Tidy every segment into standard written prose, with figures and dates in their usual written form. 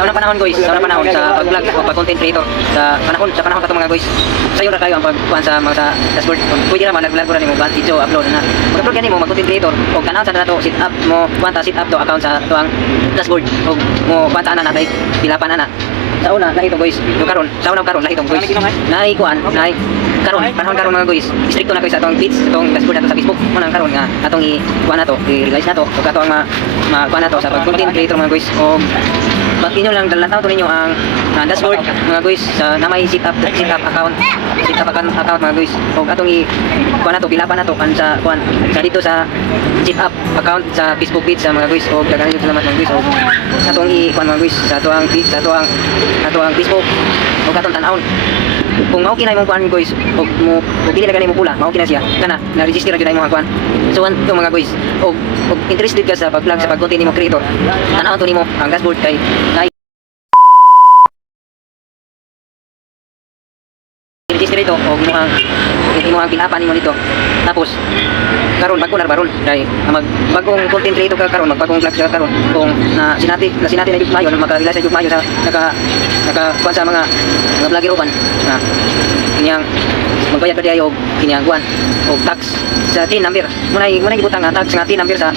Sa unang panahon guys, sa unang panahon sa pag-vlog o pag-content creator, sa panahon pa to mga guys. Sayo na kayo ang pagkuhan sa mga sa dashboard. Pwede naman nag-vlog ko na nimo ban video upload na. Mag-upload gani mo mag-content creator o kanang sa nato sit up mo kuanta sit up to account sa tuang dashboard o mo kuanta na natay pilapan na. Sa una lahi to guys. Yung karon, sa una karon lahi to guys. Naay kuan, naay karon panahon karon mga guys. Stricto na kayo sa atong feeds, atong dashboard nato sa Facebook. Manang karon nga atong i-kuan nato, i-realize nato ug atong ma-kuan nato sa pag-content creator mga guys. O bakit nyo lang dalataw to ninyo ang dashboard mga guys sa namay sit up account mga guys. O atong i-kuan nato pilapan nato kan sa kuan sa dito sa sit up account sa Facebook page sa mga guys. O daghan yung salamat mga guys. O atong i-kuan mga guys sa tuang feed sa tuang Facebook o katong tan-awon. Kung mao kinay mong kuan guys og dili na ganimo pula, mao kinay siya kana na-register gyud mo ang kuan. So to mga guys, og interested ka sa pag-vlog sa pag-content nimo creator, tan-aw to nimo ang dashboard kay register ito og imo ang pilapan nimo dito. Tapos karon baron kay bagong content creator ka karon magbagong vlog ka karon kung na sinati na jud mayo maka-realize jud mayo sa kuan sa mga vlogger uban na kanyang magbayad ka diay og kanyang kuan og tax sa TIN number munay gibutang nga tax nga TIN number sa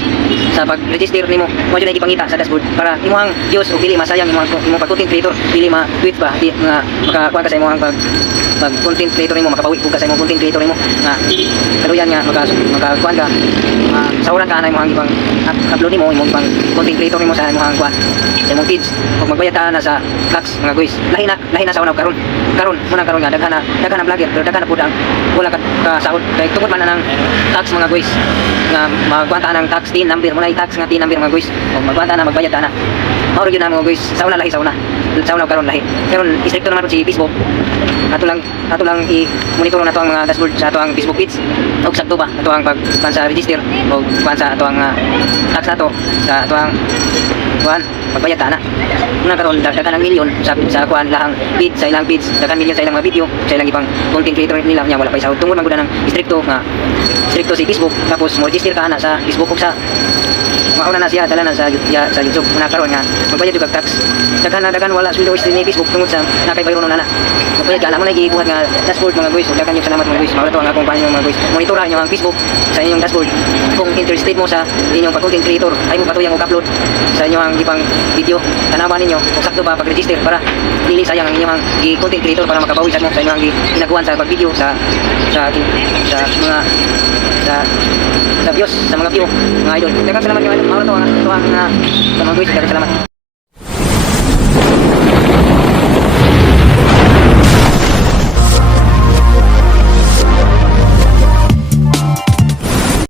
pag-register nimo mo jud ipangita sa dashboard para imong views o dili masayang imong pag-content creator dili ma-tweet ba di nga makakuan ka sa imong pag-content creator nimo makabawi ka sa imong content creator nimo nga kaluyan nga makakuan ka sauran ka na imong ibang upload nimo imong ibang content creator nimo sa imong kuan sa imong feeds ug magbayad ka na sa tax mga guys lahi na sa unaw karon munang karon nga daghan na vlogger pero daghan na pud ang wala ka sahod kay tungod man na ng tax mga guys nga magkuanta ng tax TIN number muna i-tax nga TIN number mga guys ug magkuanta na magbayad na mao gyud na mga guys sa una lahi sa una karon lahi karon istrikto naman si Facebook ato lang i-monitor na to ang mga dashboard sa ato ang Facebook page ug sakto ba ato ang pagkuan sa register ug kuan sa ato ang tax nato sa ato ang kuan magbayad ta na una karon dagdagan ng milyon sa kuan lahang feed sa ilang feeds daghan milyon sa ilang mga video sa ilang ibang content creator nila nya wala pa sahod tungod man gud nang stricto si Facebook tapos mo register ka na sa Facebook ug sa mauna na siya dala na sa YouTube una karon nga magbayad jud og tax daghan wala sweldo ni Facebook tungod sa nakay bayron na magbayad ka na mo lagi buhat nga dashboard mga guys ug daghan yung salamat mga guys mao to ang akong panyo mga guys monitoran niyo ang Facebook sa inyong dashboard kung interested mo sa inyong content creator ay mo patuyang og upload sa inyong ibang video tanawan ninyo kung sakto ba pag-register para dili sayang ang inyong content creator para makabawi sa mo sa inyong ginagawan sa pag-video sa mga sa views sa mga view mga idol. Daghang salamat yung idol. Mao to ang mga guys, daghang salamat.